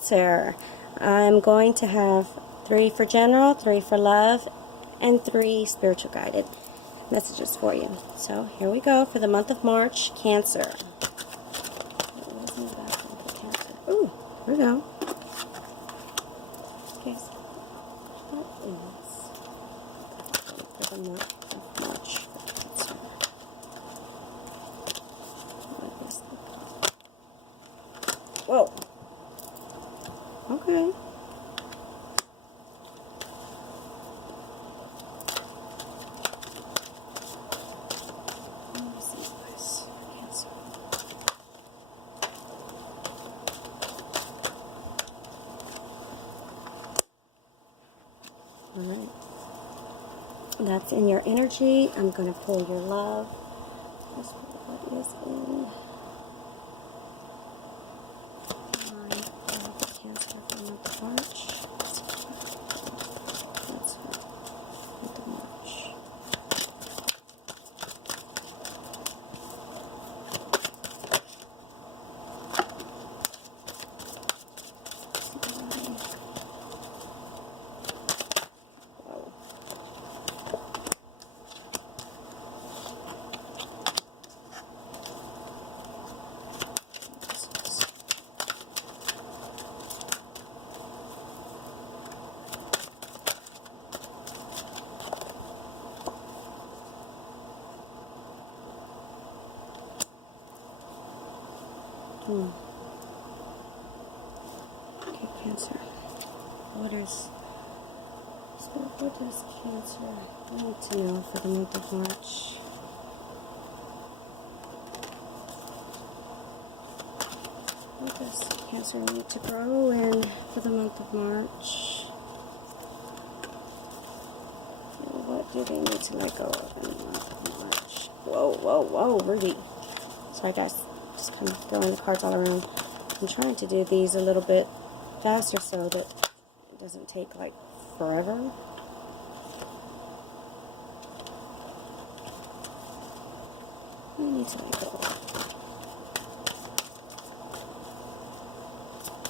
Cancer. I'm going to have 3 for general, 3 for love, and 3 spiritual guided messages for you. So here we go for the month of March, Cancer. Ooh, here we go. Okay, so what is for the month of March for Cancer? Whoa. Okay. Alright. That's in your energy. I'm going to pull your love. What is in my Cancer for the month of March? That's month of March. Okay, Cancer. What does Cancer need to know for the month of March? What does Cancer need to grow in for the month of March? And what do they need to let go of in the month of March? Whoa, whoa, whoa, Ruby. Sorry guys, just kind of throwing the cards all around. I'm trying to do these a little bit faster so that it doesn't take like forever. I need to let go.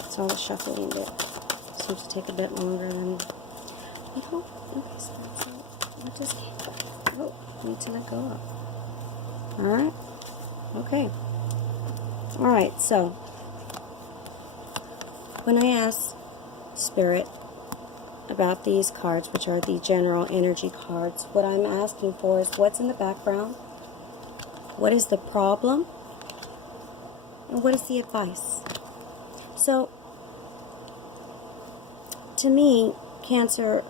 It's all the shuffling that seems to take a bit longer than we hope. Okay, so that's it. What does need to let go of? Alright. Okay. Alright, so when I ask Spirit about these cards, which are the general energy cards, what I'm asking for is what's in the background, what is the problem, and what is the advice. So, to me, Cancer,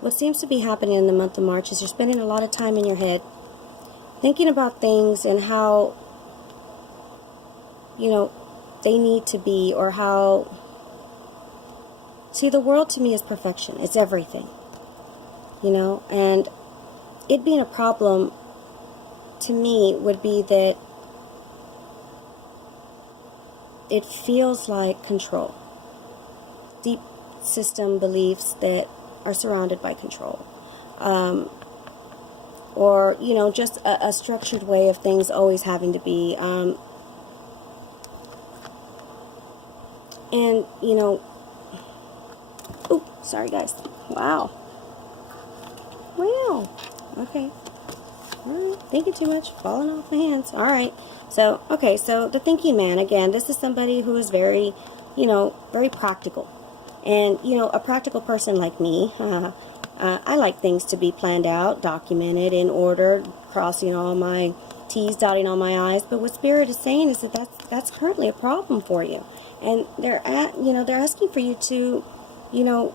what seems to be happening in the month of March is you're spending a lot of time in your head thinking about things and how, you know, they need to be, or how... See, the world to me is perfection. It's everything. You know, and it being a problem to me would be that it feels like control. Deep system beliefs that are surrounded by control. Or, you know, just a structured way of things always having to be. And, you know, oh, sorry guys. Wow. Wow. Okay. Alright, thinking too much, falling off my hands. Alright, so, okay, so the thinking man, again, this is somebody who is very, you know, very practical. And, you know, a practical person like me, I like things to be planned out, documented, in order, crossing all my T's, dotting all my I's. But what Spirit is saying is that that's currently a problem for you. And they're asking for you to, you know,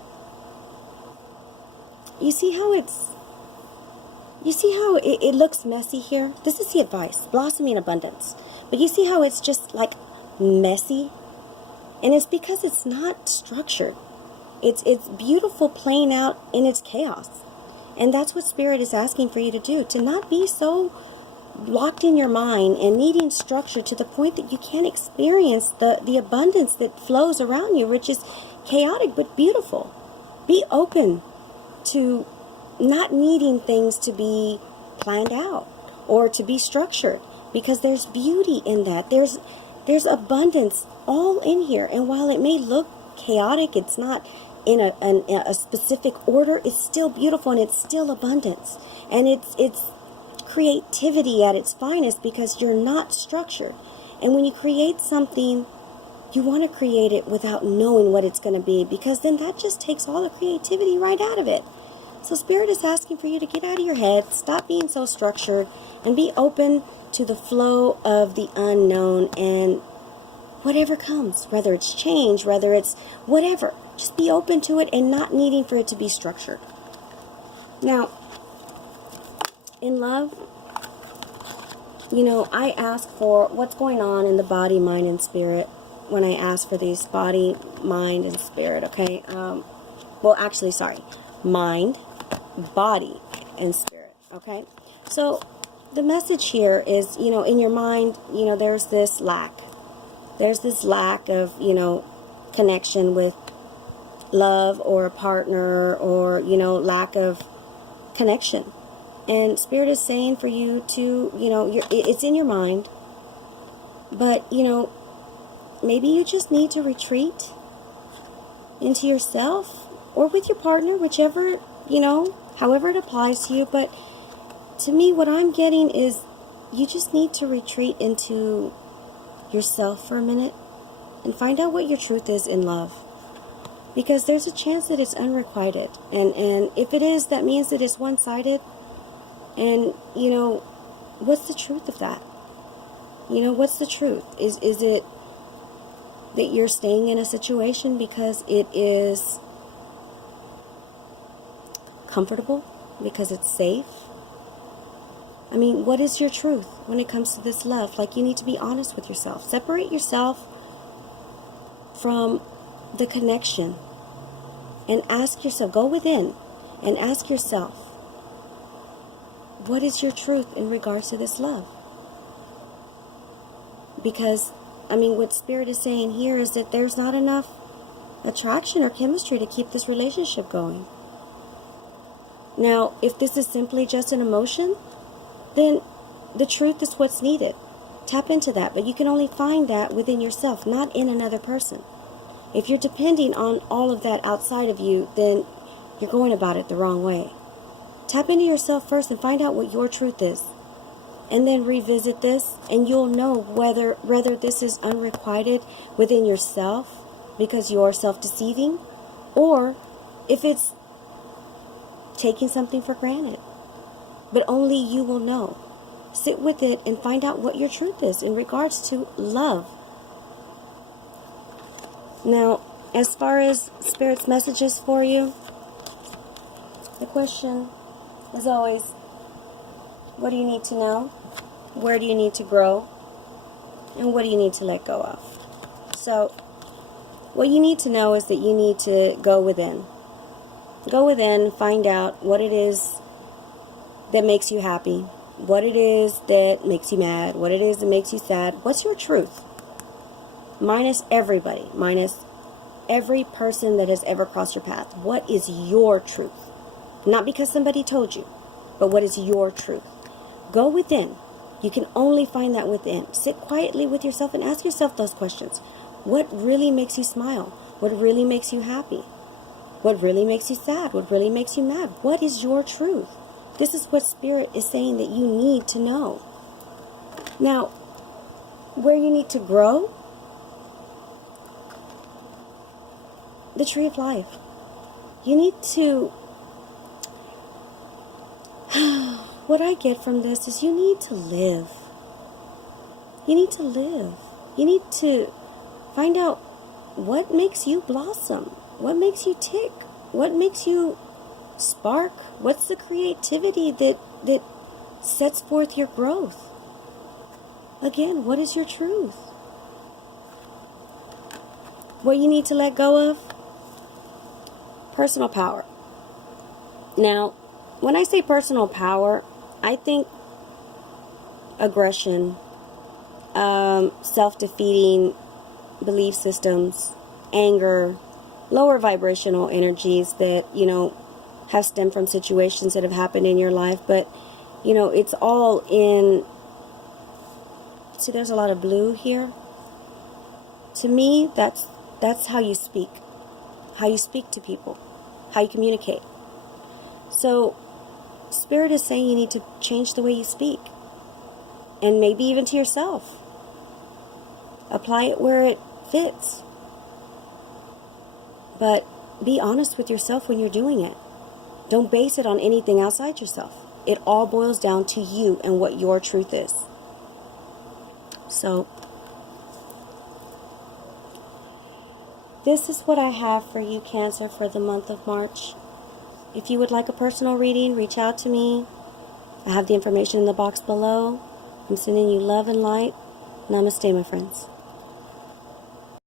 you see how it looks messy here? This is the advice. Blossoming abundance. But you see how it's just like messy? And it's because it's not structured. It's beautiful playing out in its chaos. And that's what Spirit is asking for you to do. To not be so locked in your mind and needing structure to the point that you can't experience the abundance that flows around you, which is chaotic but beautiful. Be open to not needing things to be planned out or to be structured, because there's beauty in that. There's abundance all in here, and while it may look chaotic, it's not in a specific order, it's still beautiful and it's still abundance. And it's creativity at its finest because you're not structured. And when you create something, you want to create it without knowing what it's going to be, because then that just takes all the creativity right out of it. So Spirit is asking for you to get out of your head, stop being so structured, and be open to the flow of the unknown and whatever comes, whether it's change, whether it's whatever. Just be open to it and not needing for it to be structured. Now, in love, I ask for what's going on in the body, mind, and spirit when I ask for these body, mind, and spirit, okay? Mind, body, and spirit, okay? So the message here is, in your mind, there's this lack. There's this lack of, connection with love or a partner, or, lack of connection. And Spirit is saying for you to, it's in your mind, but, maybe you just need to retreat into yourself or with your partner, whichever, however it applies to you. But to me, what I'm getting is you just need to retreat into yourself for a minute and find out what your truth is in love. Because there's a chance that it's unrequited. And if it is, that means that it's one-sided. And, what's the truth of that? What's the truth? Is it that you're staying in a situation because it is comfortable, because it's safe? I mean, what is your truth when it comes to this love? Like, you need to be honest with yourself. Separate yourself from the connection and ask yourself, go within and ask yourself, what is your truth in regards to this love? Because what Spirit is saying here is that there's not enough attraction or chemistry to keep this relationship going. Now, if this is simply just an emotion, then the truth is what's needed. Tap into that, but you can only find that within yourself, not in another person. If you're depending on all of that outside of you, then you're going about it the wrong way. Tap into yourself first and find out what your truth is. And then revisit this, and you'll know whether this is unrequited within yourself because you're self-deceiving, or if it's taking something for granted. But only you will know. Sit with it and find out what your truth is in regards to love. Now, as far as Spirit's messages for you, the question is always, what do you need to know? Where do you need to grow? And what do you need to let go of? So, what you need to know is that you need to go within. Go within, find out what it is that makes you happy, what it is that makes you mad, what it is that makes you sad. What's your truth? Minus everybody, minus every person that has ever crossed your path. What is your truth? Not because somebody told you, but what is your truth? Go within. You can only find that within. Sit quietly with yourself and ask yourself those questions. What really makes you smile? What really makes you happy? What really makes you sad? What really makes you mad? What is your truth? This is what Spirit is saying that you need to know. Now, where you need to grow, the tree of life. You need to, what I get from this is you need to live. You need to live. You need to find out what makes you blossom. What makes you tick? What makes you spark? What's the creativity that sets forth your growth? Again, what is your truth? What you need to let go of? Personal power. Now, when I say personal power, I think aggression, self-defeating belief systems, anger, lower vibrational energies that, have stemmed from situations that have happened in your life. But, it's all in, see, there's a lot of blue here. To me, that's how you speak. how you speak to people, how you communicate. So, Spirit is saying you need to change the way you speak. And maybe even to yourself. Apply it where it fits. But be honest with yourself when you're doing it. Don't base it on anything outside yourself. It all boils down to you and what your truth is. So, this is what I have for you, Cancer, for the month of March. If you would like a personal reading, reach out to me. I have the information in the box below. I'm sending you love and light. Namaste, my friends.